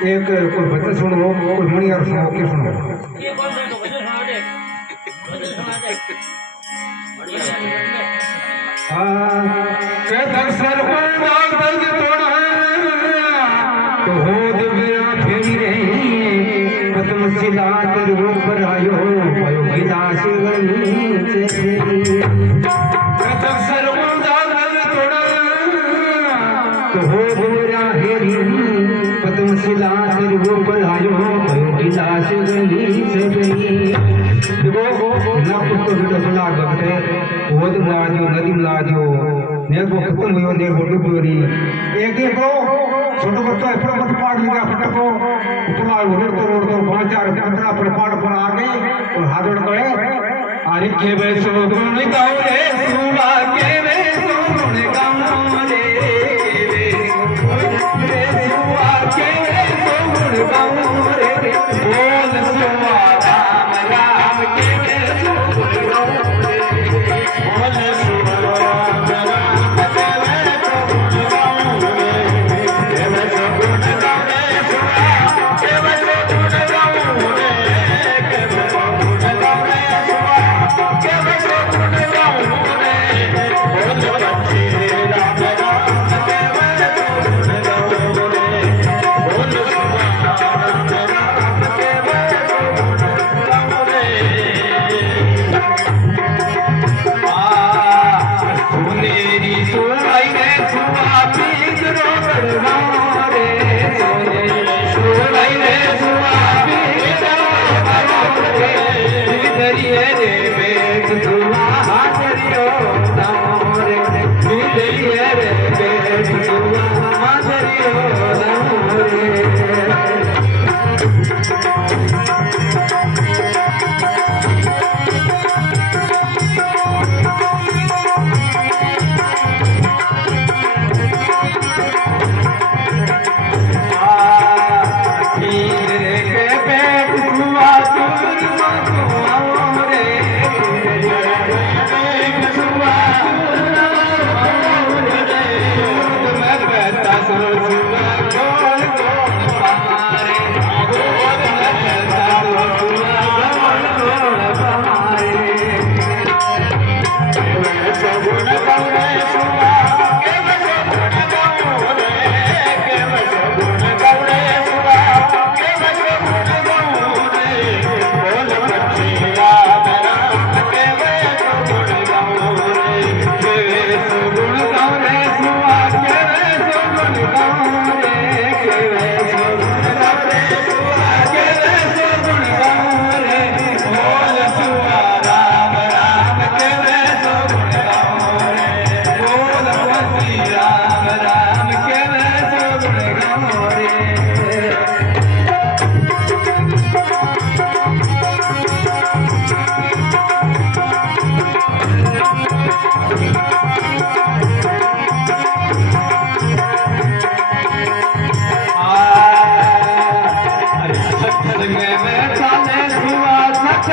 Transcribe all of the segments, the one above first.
कोई बच्चा सुनो कोई मणियार सुनो के सुनो ये कौन सा तो वजन सुना दे। वजन सुना दे। बढ़िया है हाँ, के दक्षर को मांग दर्द तोड़ा तो हो दिव्या फेरी रही पद्म शिला तेरे ऊपर आयो भयो गिलास गली से के को तोड़ा तो हो दिव्या फेरी गिलास गोपल हयो भयो गिलास गनी सबै दिगो गो ना पुस्तो बिट सुला गटे ओद लाजो नदी लाजो ने गो खत्म होयो ने गो डुबोरी एक दिन को छोटो बच्चो इपर मत पाड़ लिया फटको उपला उड़त उड़त पाँच चार पंद्रह पर पाड़ पर आ गई और हाथ उड़ गए अरे के बे सो गुण गाओ रे सुबा के बे सो गुण गाओ रे सो गुण baby, to. Thank you.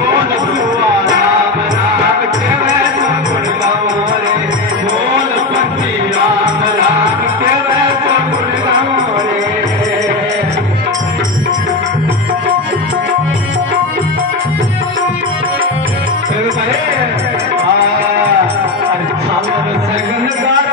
बोल रे गोपाला राम